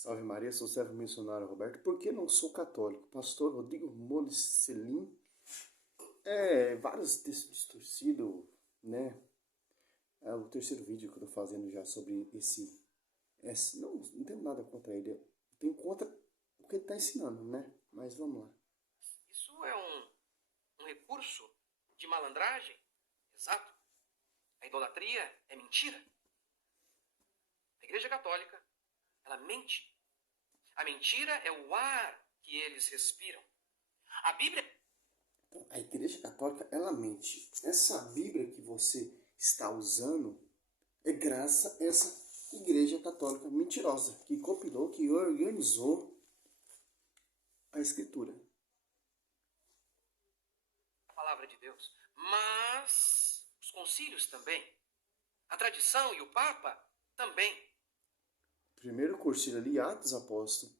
Salve Maria, sou servo missionário Roberto. Por que não sou católico? Pastor Rodrigo Molisselim. Vários textos distorcidos, né? É o terceiro vídeo que eu tô fazendo já sobre esse não tenho nada contra ele. Eu tenho contra o que ele tá ensinando, né? Mas vamos lá. Isso é um recurso de malandragem? Exato. A idolatria é mentira. A Igreja Católica, ela mente. A mentira é o ar que eles respiram. A Bíblia... Então, a Igreja Católica, ela mente. Essa Bíblia que você está usando é graças a essa Igreja Católica mentirosa, que compilou, que organizou a Escritura. A palavra de Deus. Mas os concílios também. A tradição e o Papa também. Primeiro concílio ali, Atos Apóstolos.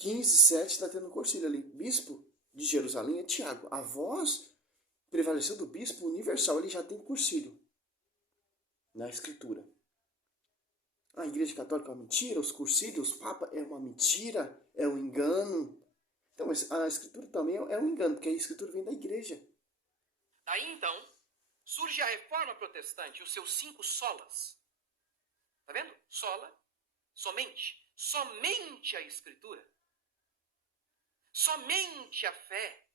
15:7 está tendo um concílio ali. Bispo de Jerusalém é Tiago. A voz prevaleceu do bispo universal. Ele já tem concílio na Escritura. A Igreja Católica é uma mentira, os concílios, os papas é uma mentira, é um engano. Então a Escritura também é um engano, porque a Escritura vem da Igreja. Daí então surge a Reforma Protestante e os seus 5 solas. Tá vendo? Sola, somente. Somente a Escritura. Somente a fé.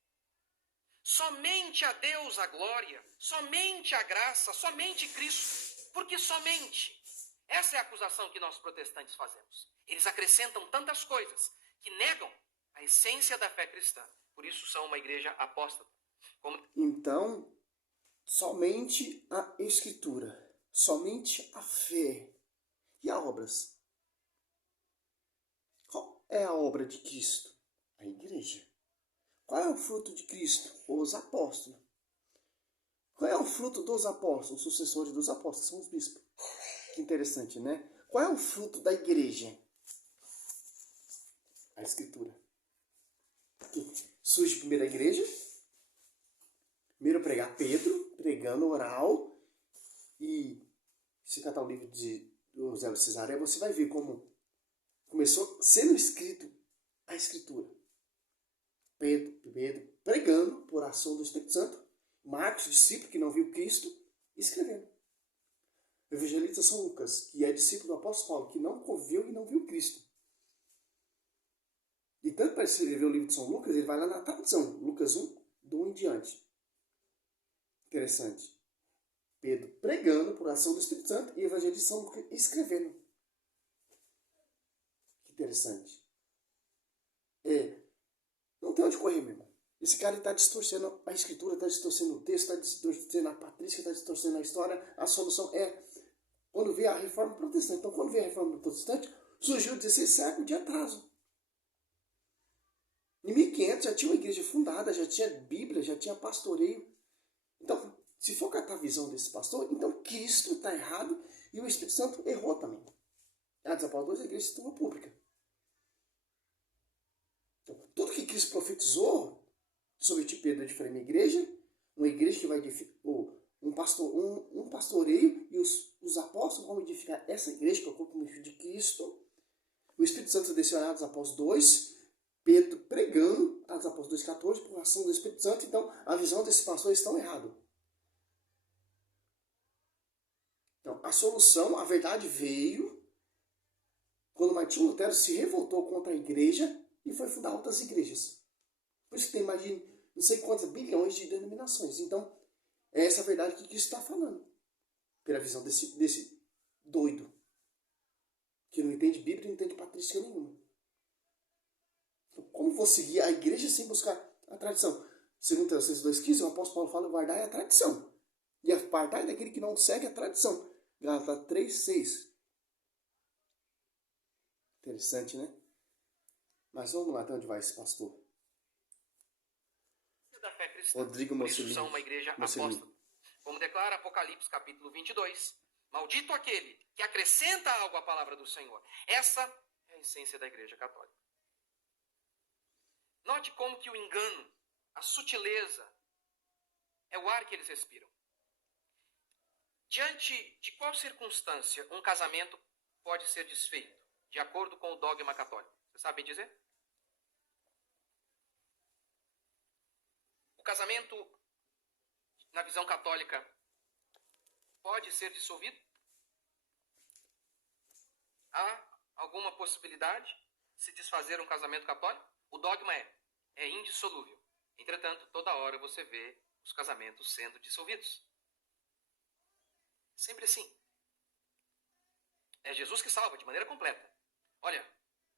Somente a Deus a glória. Somente a graça. Somente Cristo. Porque somente. Essa é a acusação que nós protestantes fazemos. Eles acrescentam tantas coisas que negam a essência da fé cristã. Por isso são uma igreja apóstata. Então, somente a Escritura. Somente a fé. E as obras? Qual é a obra de Cristo? A Igreja. Qual é o fruto de Cristo? Os apóstolos. Qual é o fruto dos apóstolos? Os sucessores dos apóstolos são os bispos. Que interessante, né? Qual é o fruto da Igreja? A Escritura. Que surge primeiro a Igreja. Primeiro pregar Pedro, pregando oral. E se catar o livro de José de Cesareia, você vai ver como começou sendo escrito a Escritura. Pedro pregando por ação do Espírito Santo. Marcos, discípulo que não viu Cristo, escrevendo. O evangelista São Lucas, que é discípulo do apóstolo Paulo, que não conviveu e não viu Cristo. E tanto para escrever o livro de São Lucas, ele vai lá na tradução, Lucas 1, do 1 em diante. Interessante. Pedro pregando por ação do Espírito Santo e o evangelista São Lucas escrevendo. Que interessante. Não tem onde correr, meu irmão. Esse cara está distorcendo a escritura, está distorcendo o texto, está distorcendo a patrística, está distorcendo a história. A solução é quando veio a Reforma Protestante. Então, quando veio a Reforma Protestante, surgiu 16 séculos de atraso. Em 1500 já tinha uma igreja fundada, já tinha Bíblia, já tinha pastoreio. Então, se for catar a visão desse pastor, então Cristo está errado e o Espírito Santo errou também. Atos Apóstolos 2, a igreja se tornou pública. Então, tudo que Cristo profetizou sobre de Pedro de uma igreja que vai edificar um pastoreio e os apóstolos vão edificar essa igreja, que é o corpo de Cristo. O Espírito Santo desceu em Atos Apóstolos 2, Pedro pregando, Atos Apóstolos 2,14, por ação do Espírito Santo. Então, a visão desse pastor está errada. Então, a solução, a verdade veio quando Martinho Lutero se revoltou contra a igreja e foi fundar outras igrejas. Por isso que tem mais de não sei quantas bilhões de denominações. Então, é essa a verdade que Cristo está falando. Pela visão desse doido. Que não entende Bíblia e não entende patrística nenhuma. Então, como vou seguir a igreja sem buscar a tradição? Segundo Tessalonicenses 2,15, o apóstolo Paulo fala: guardai a tradição. E apartai daquele que não segue a tradição. Gálatas 3,6. Interessante, né? Mas vamos lá, até onde vai esse pastor? Da fé cristã. Rodrigo Mocelin. São uma igreja apóstata. Como declara Apocalipse capítulo 22. Maldito aquele que acrescenta algo à palavra do Senhor. Essa é a essência da igreja católica. Note como que o engano, a sutileza, é o ar que eles respiram. Diante de qual circunstância um casamento pode ser desfeito? de acordo com o dogma católico? Você sabe dizer? O casamento, na visão católica, pode ser dissolvido? Há alguma possibilidade de se desfazer um casamento católico? O dogma é indissolúvel. Entretanto, toda hora você vê os casamentos sendo dissolvidos. Sempre assim. É Jesus que salva de maneira completa. Olha,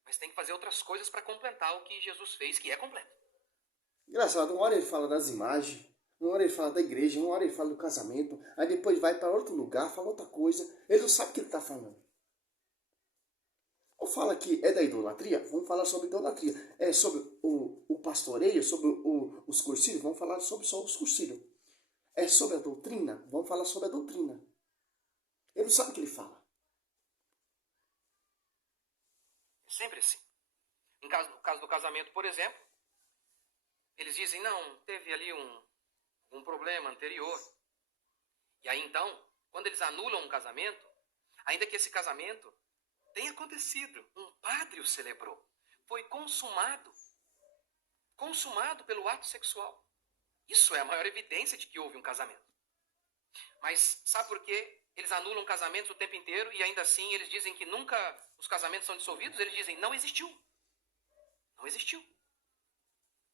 mas tem que fazer outras coisas para completar o que Jesus fez, que é completo. Engraçado, uma hora ele fala das imagens, uma hora ele fala da igreja, uma hora ele fala do casamento, aí depois vai para outro lugar, fala outra coisa. Ele não sabe o que ele está falando. Ou fala que é da idolatria, vamos falar sobre idolatria. É sobre o pastoreio, sobre os cursilhos, vamos falar sobre só os cursilhos. É sobre a doutrina, vamos falar sobre a doutrina. Ele não sabe o que ele fala. Sempre assim. No caso do casamento, por exemplo, eles dizem, não, teve ali um problema anterior. E aí então, quando eles anulam um casamento, ainda que esse casamento tenha acontecido, um padre o celebrou, foi consumado pelo ato sexual. Isso é a maior evidência de que houve um casamento. Mas sabe por quê? Eles anulam casamentos o tempo inteiro e ainda assim eles dizem que nunca os casamentos são dissolvidos. Eles dizem, não existiu. Não existiu.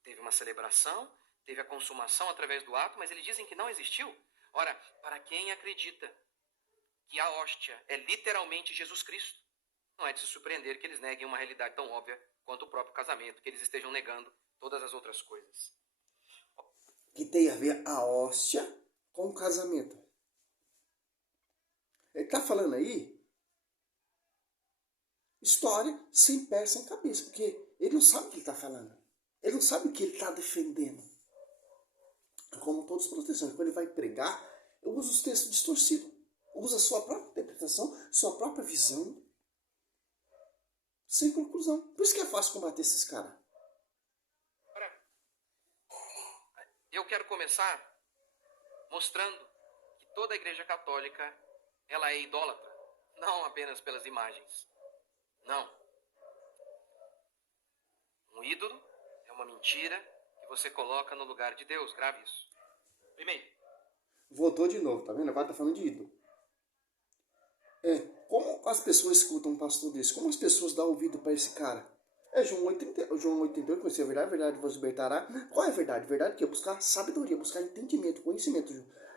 Teve uma celebração, teve a consumação através do ato, mas eles dizem que não existiu. Ora, para quem acredita que a hóstia é literalmente Jesus Cristo, não é de se surpreender que eles neguem uma realidade tão óbvia quanto o próprio casamento, que eles estejam negando todas as outras coisas. Que tem a ver a hóstia com o casamento. Ele está falando aí história sem pé, sem cabeça, porque ele não sabe o que ele está falando. Ele não sabe o que ele está defendendo. Como todos os protestantes, quando ele vai pregar, ele usa os textos distorcidos. Usa a sua própria interpretação, sua própria visão, sem conclusão. Por isso que é fácil combater esses caras. Eu quero começar mostrando que toda a Igreja Católica ela é idólatra, não apenas pelas imagens. Não. Um ídolo é uma mentira que você coloca no lugar de Deus. Grave isso. Primeiro. Voltou de novo, tá vendo? Agora tá falando de ídolo. Como as pessoas escutam um pastor desse? Como as pessoas dão ouvido para esse cara? João 8,38, conhecer a verdade vos libertará. Qual é a verdade? Verdade que é buscar sabedoria, buscar entendimento, conhecimento.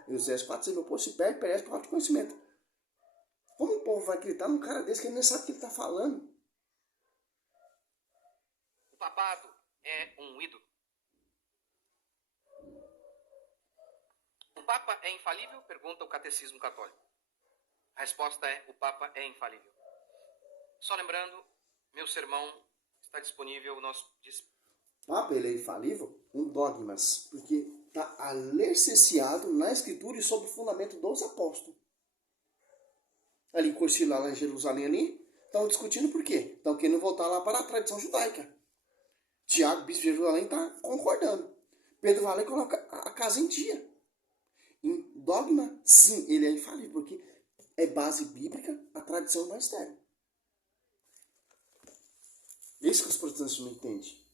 Oséias 4, meu povo se perde, perece por falta de conhecimento. Como o povo vai acreditar num cara desse que ele nem sabe o que ele está falando? O papado é um ídolo. O Papa é infalível? Pergunta o Catecismo Católico. A resposta é, o Papa é infalível. Só lembrando, meu sermão está disponível, O Papa, ele é infalível? Um dogmas, porque está alicerciado na Escritura e sob o fundamento dos apóstolos. Ali, o cursilho lá em Jerusalém, ali, estão discutindo por quê? Estão querendo voltar lá para a tradição judaica. Tiago, bispo de Jerusalém, está concordando. Pedro vai lá e coloca a casa em dia. Em dogma, sim, ele é infalível, porque é base bíblica, a tradição mais externa. Isso que os protestantes não entendem.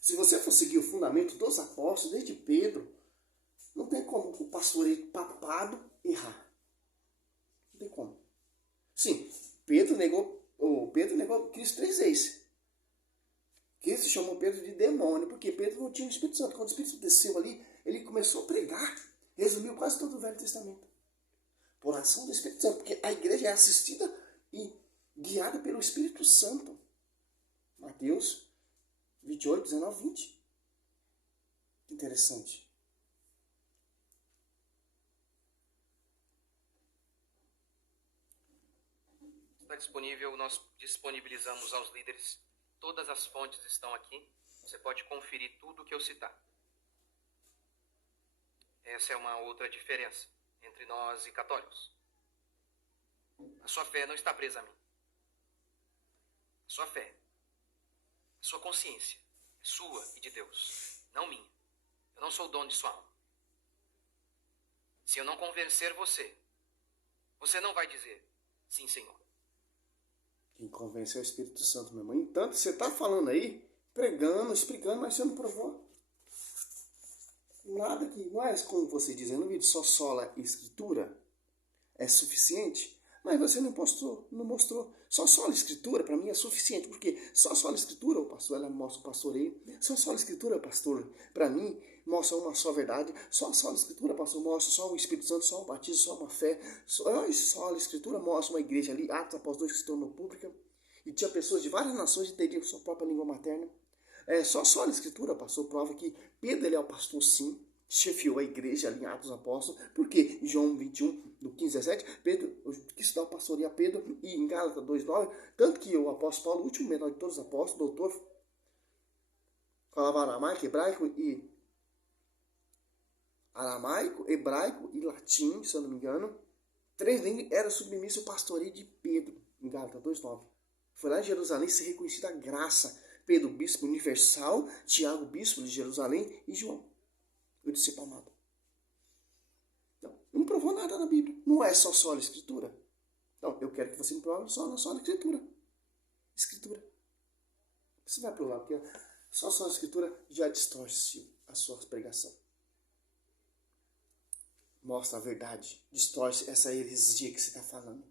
Se você for seguir o fundamento dos apóstolos, desde Pedro, não tem como o pastoreio papado errar. Não tem como. Sim, Pedro negou Cristo 3 vezes. Cristo chamou Pedro de demônio, porque Pedro não tinha o Espírito Santo. Quando o Espírito Santo desceu ali, ele começou a pregar, resumiu quase todo o Velho Testamento. Por ação do Espírito Santo, porque a igreja é assistida e guiada pelo Espírito Santo. Mateus 28, 19, 20. Interessante. Está disponível, nós disponibilizamos aos líderes. Todas as fontes estão aqui. Você pode conferir tudo o que eu citar. Essa é uma outra diferença entre nós e católicos. A sua fé não está presa a mim. A sua fé, a sua consciência é sua e de Deus, não minha. Eu não sou o dono de sua alma. Se eu não convencer você Você não vai dizer, sim, Senhor. Quem convence é o Espírito Santo, meu irmão. Entanto, você está falando aí, pregando, explicando, mas você não provou nada que não é como você diz no vídeo, só sola Escritura é suficiente, mas você não mostrou. Só sola Escritura para mim é suficiente, porque só sola Escritura, o pastor, ela mostra o pastoreio, só sola Escritura, pastor, para mim mostra uma só verdade, só sola Escritura, pastor, mostra só o Espírito Santo, só o batismo, só uma fé, só sola Escritura mostra uma igreja ali, Atos Apóstolos que se tornou pública, e tinha pessoas de várias nações que teriam sua própria língua materna. Só a Escritura, pastor, prova que Pedro ele é o pastor, sim, chefiou a igreja ali em Atos Apóstolos, porque em João 21, do 15 a 17, Pedro quis dar o pastoreio a Pedro, e em Gálatas 2,9, tanto que o apóstolo Paulo, o último menor de todos os apóstolos, doutor, falava aramaico, hebraico e latim, se eu não me engano, 3 línguas, era submisso ao pastoreio de Pedro, em Gálatas 2,9. Foi lá em Jerusalém ser reconhecida a graça. Pedro, bispo universal, Tiago, bispo de Jerusalém, e João, o discípulo amado. Então, não provou nada na Bíblia. Não é só a Escritura. Então, eu quero que você me prove só na Escritura. Escritura. Você vai provar, porque só a Escritura já distorce a sua pregação. Mostra a verdade. Distorce essa heresia que você está falando.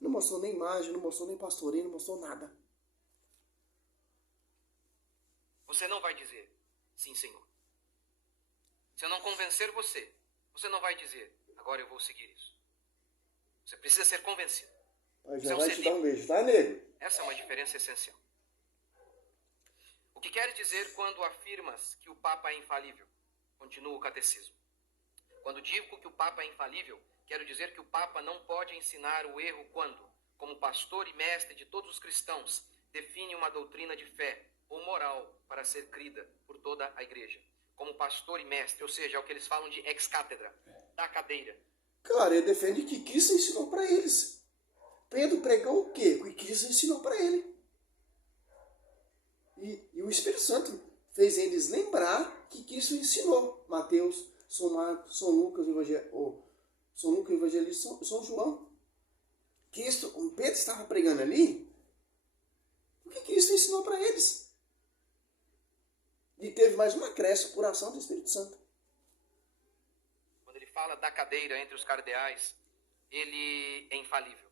Não mostrou nem imagem, não mostrou nem pastoreio, não mostrou nada. Você não vai dizer, sim, Senhor. Se eu não convencer você, você não vai dizer, agora eu vou seguir isso. Você precisa ser convencido. Mas já vai te dar um beijo, tá, nego? Essa é uma diferença essencial. O que queres dizer quando afirmas que o Papa é infalível? Continua o catecismo. Quando digo que o Papa é infalível, quero dizer que o Papa não pode ensinar o erro quando, como pastor e mestre de todos os cristãos, define uma doutrina de fé ou moral para ser crida por toda a igreja. Como pastor e mestre, ou seja, é o que eles falam de ex-cátedra, da cadeira. Claro, ele defende o que Cristo ensinou para eles. Pedro pregou o quê? O que Cristo ensinou para ele. E o Espírito Santo fez eles lembrar que Cristo ensinou. Mateus, São Marcos, São Lucas, São Lucas, Evangelista, São João. O Pedro estava pregando ali o que Cristo ensinou para eles. E teve mais uma acréscimo por ação do Espírito Santo. Quando ele fala da cadeira entre os cardeais, ele é infalível.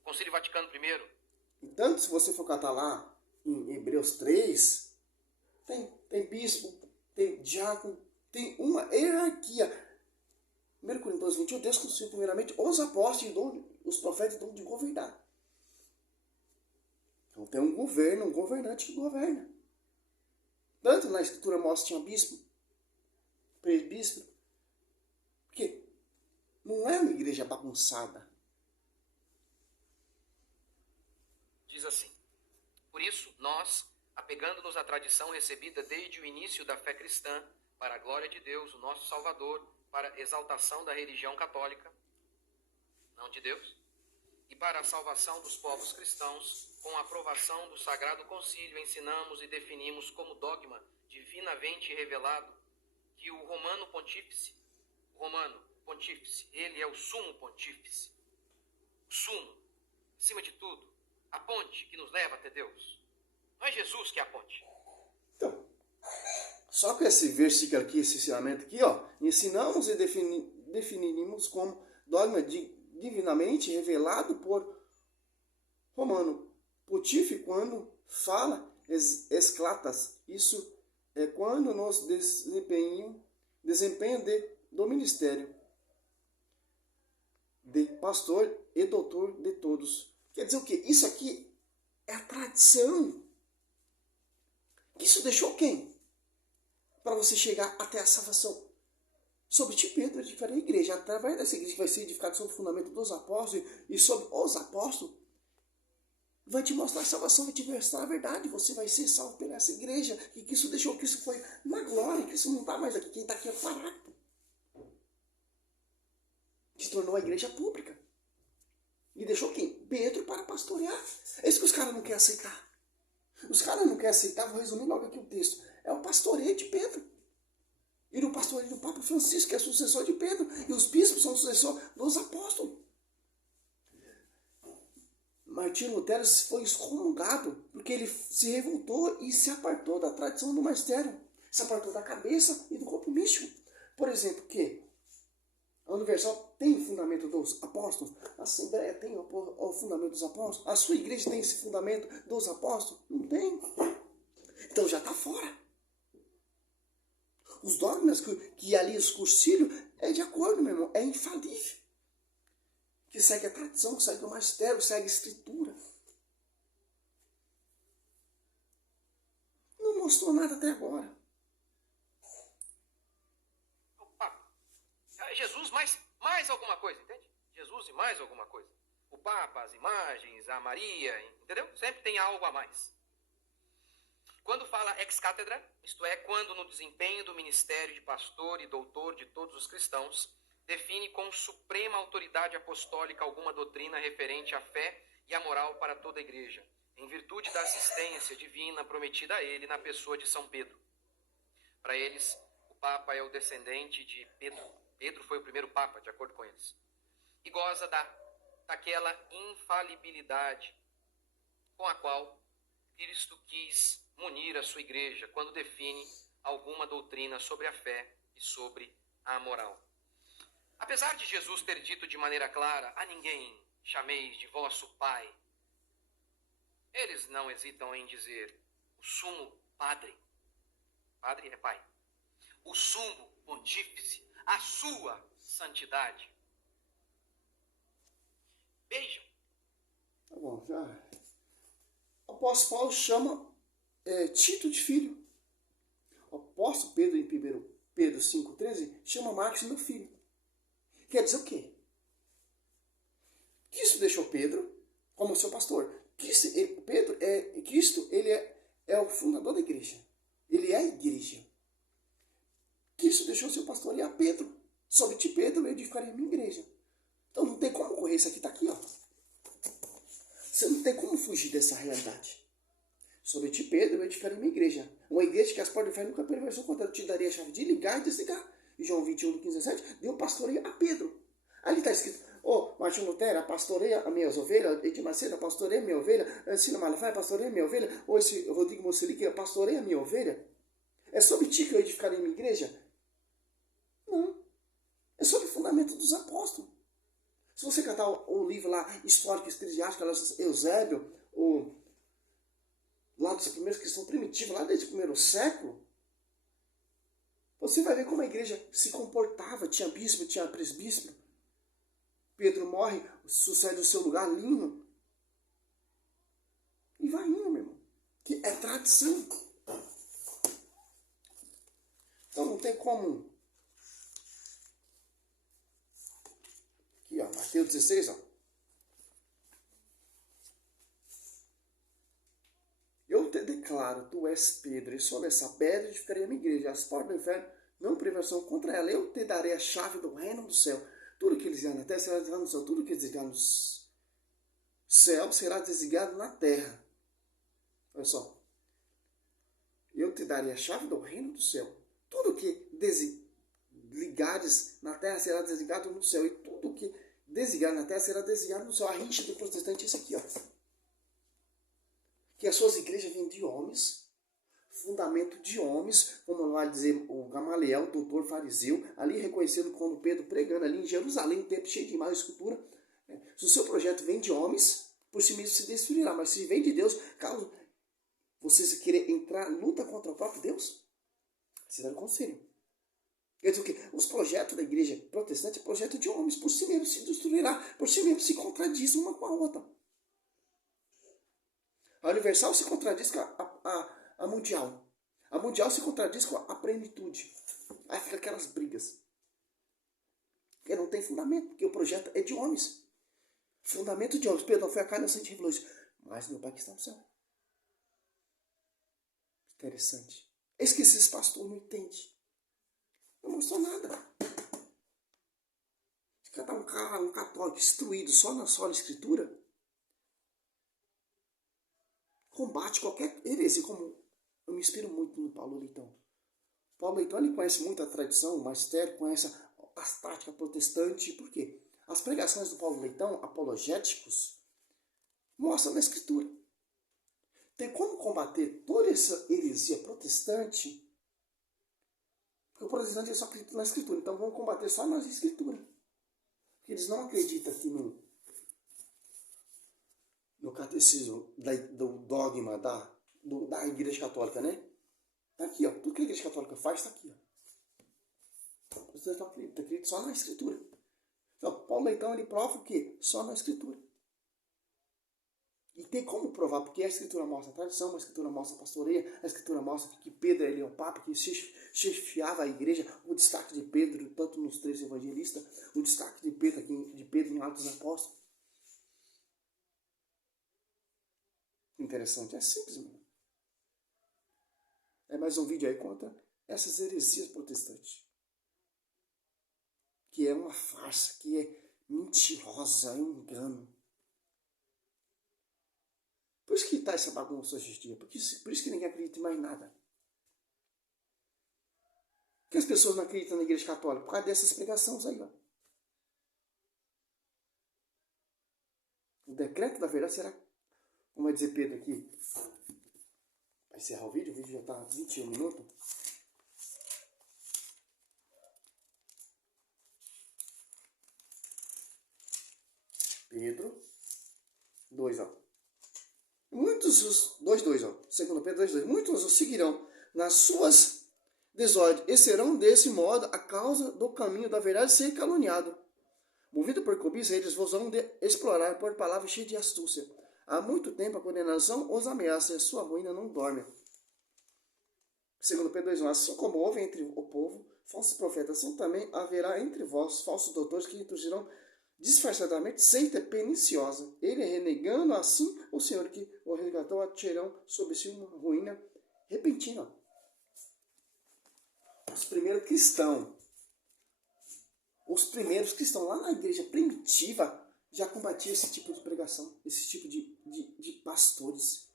O Concílio Vaticano I... Então, se você for catar lá em Hebreus 3, tem bispo, tem diácono, tem uma hierarquia. 1 Coríntios 21, Deus constituiu primeiramente os apóstolos e os profetas de governar. Então tem um governo, um governante que governa. Tanto na Escritura mostra que tinha bispo, presbítero. Porque não é uma igreja bagunçada. Diz assim: por isso, nós, apegando-nos à tradição recebida desde o início da fé cristã, para a glória de Deus, o nosso Salvador, para a exaltação da religião católica, não de Deus, e para a salvação dos povos cristãos, com a aprovação do Sagrado Concílio, ensinamos e definimos como dogma divinamente revelado que o Romano Pontífice, ele é o sumo pontífice, o sumo, acima de tudo, a ponte que nos leva até Deus. Não é Jesus que é a ponte. Então, só com esse versículo aqui, esse ensinamento aqui, ensinamos e definimos como dogma divinamente revelado por Romano Pontífice quando fala esclatas. Isso é quando nos desempenho do ministério de pastor e doutor de todos. Quer dizer o quê? Isso aqui é a tradição. Isso deixou quem? Para você chegar até a salvação. Sobre ti, Pedro, edificarei a igreja. Através dessa igreja que vai ser edificada sobre o fundamento dos apóstolos e sobre os apóstolos, vai te mostrar a salvação, vai te mostrar a verdade. Você vai ser salvo pela essa igreja. E que isso deixou, que isso foi na glória, que isso não está mais aqui. Quem está aqui é o parado. Que se tornou a igreja pública. E deixou quem? Pedro para pastorear. É isso que os caras não querem aceitar. Os caras não querem aceitar, vou resumir logo aqui o texto. É o pastoreio de Pedro. E o pastoreio do Papa Francisco, que é sucessor de Pedro. E os bispos são sucessores dos apóstolos. Martinho Lutero foi excomungado porque ele se revoltou e se apartou da tradição do magistério. Se apartou da cabeça e do corpo místico. Por exemplo, que a Universal tem o fundamento dos apóstolos, a Assembleia tem o fundamento dos apóstolos, a sua igreja tem esse fundamento dos apóstolos? Não tem. Então já está fora. Os dogmas que ali os cursilhos é de acordo, meu irmão, é infalível. Que segue a tradição, segue o magistério, segue a escritura. Não mostrou nada até agora. Jesus mais alguma coisa, entende? Jesus e mais alguma coisa. O Papa, as imagens, a Maria, entendeu? Sempre tem algo a mais. Quando fala ex cátedra, isto é, quando no desempenho do ministério de pastor e doutor de todos os cristãos, define com suprema autoridade apostólica alguma doutrina referente à fé e à moral para toda a igreja, em virtude da assistência divina prometida a ele na pessoa de São Pedro. Para eles, o Papa é o descendente de Pedro. Pedro foi o primeiro Papa, de acordo com eles. E goza daquela infalibilidade com a qual Cristo quis munir a sua igreja quando define alguma doutrina sobre a fé e sobre a moral. Apesar de Jesus ter dito de maneira clara, a ninguém chameis de vosso Pai, eles não hesitam em dizer o sumo padre. Padre é pai. O sumo pontífice, a sua santidade. Veja. Tá bom, já. O apóstolo Paulo chama Tito de filho. O apóstolo Pedro, em 1 Pedro 5,13, chama Marcos meu filho. Quer dizer o quê? Cristo deixou Pedro como seu pastor. Cristo, ele é o fundador da igreja. Ele é a igreja. Cristo deixou seu pastor e a Pedro. Sobre ti, Pedro, eu edificarei a minha igreja. Então não tem como correr. Isso aqui está aqui, ó. Você não tem como fugir dessa realidade. Sobre ti, Pedro, eu edificarei a minha igreja. Uma igreja que as portas do inferno nunca prevalecerão contra. Eu te daria a chave de ligar e desligar. E João 21, 15, 17, deu pastoreio a Pedro. Ali está escrito, Martinho Lutero, pastoreia as minhas ovelhas, Edir Macedo, pastoreia a minha ovelha, Sila Malafaia, pastoreia a minha ovelha, ou esse Rodrigo Mosselic, pastoreia a minha ovelha. É sobre ti que eu edificarei a minha igreja? Não. É sobre o fundamento dos apóstolos. Se você catar o livro lá, histórico eclesiástico, Eusébio, lá dos primeiros cristãos primitivos, lá desde o primeiro século, você vai ver como a igreja se comportava. Tinha bispo, tinha presbítero. Pedro morre, sucede o seu lugar, Lino. E vai indo, meu irmão. Que é tradição. Então não tem como. Aqui, ó, Mateus 16, ó. Eu te declaro, tu és Pedro, e sobre essa pedra edificarei a minha igreja. As portas do inferno não prevalecerão contra ela. Eu te darei a chave do reino do céu. Tudo que eles desligar na terra será desligado no céu. Tudo que eles desligar no céu será desligado na terra. Olha só. Eu te darei a chave do reino do céu. Tudo que desligares na terra será desligado no céu. E tudo que desligar na terra será desligado no céu. A rixa do protestante é isso aqui, ó. Que as suas igrejas vêm de homens, fundamento de homens, vamos lá dizer o Gamaliel, o doutor fariseu, ali reconhecendo quando Pedro pregando ali em Jerusalém, um tempo cheio de má escultura. Se o seu projeto vem de homens, por si mesmo se destruirá, mas se vem de Deus, caso você querer entrar, luta contra o próprio Deus, você dá um conselho. Quer dizer o quê? Os projetos da igreja protestante é projeto de homens, por si mesmo se destruirá, por si mesmo se contradiz uma com a outra. A Universal se contradiz com a Mundial. A Mundial se contradiz com a plenitude. Aí fica aquelas brigas. Porque não tem fundamento, porque o projeto é de homens. Fundamento de homens. Pedro, foi a carne inocente revelou isso. Mas meu pai que está no céu. Interessante. Eis que esses pastores não entendem. Não mostrou nada. Se catar um católico instruído só na sola escritura, combate qualquer heresia, como eu me inspiro muito no Paulo Leitão. Paulo Leitão ele conhece muito a tradição, o magistério, conhece as táticas protestantes. Por quê? As pregações do Paulo Leitão, apologéticos, mostram na Escritura. Tem como combater toda essa heresia protestante? Porque o protestante só acredita na Escritura, então vamos combater só na Escritura. Porque eles não acreditam aqui no catecismo, do dogma da Igreja Católica, né? Tá aqui, ó. Tudo que a Igreja Católica faz está aqui, ó. O protestante não acredita só na Escritura. Então, Paulo Leitão ele prova o quê? Só na Escritura. E tem como provar, porque a Escritura mostra a tradição, a Escritura mostra a pastoreia, a Escritura mostra que Pedro ele é o Papa, que chefiava a igreja, o destaque de Pedro, tanto nos 3 evangelistas, o destaque de Pedro em Atos dos Apóstolos. Interessante, é simples, mano. É mais um vídeo aí contra essas heresias protestantes. Que é uma farsa, que é mentirosa, é um engano. Por isso que está essa bagunça hoje em dia. Por isso que ninguém acredita em mais nada. Por que as pessoas não acreditam na Igreja Católica? Por causa dessas pregações aí, ó. O decreto da verdade será... Como vai dizer Pedro aqui? Vai encerrar o vídeo já está 21 minutos. Pedro 2, ó. Muitos, 2, ó. Segundo Pedro 2, muitos o seguirão nas suas desordens e serão desse modo a causa do caminho da verdade ser caluniado. Movido por cobiça, eles vos vão explorar por palavras cheias de astúcia. Há muito tempo a condenação os ameaça e a sua ruína não dorme. Segundo Pedro 2, assim como houve entre o povo falsos profetas, assim também haverá entre vós falsos doutores que introduzirão disfarçadamente seita perniciosa. Ele renegando assim o Senhor que o resgatou, atirarão sobre si uma ruína repentina. Os primeiros cristãos lá na igreja primitiva já combatiam esse tipo de pregação, esse tipo de pastores.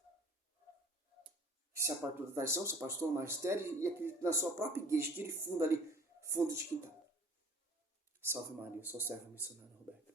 Se apartou da tradição, se apartou do magistério e acredita na sua própria igreja, que ele funda ali, fundo de quintal. Salve Maria, eu sou servo missionário Roberto.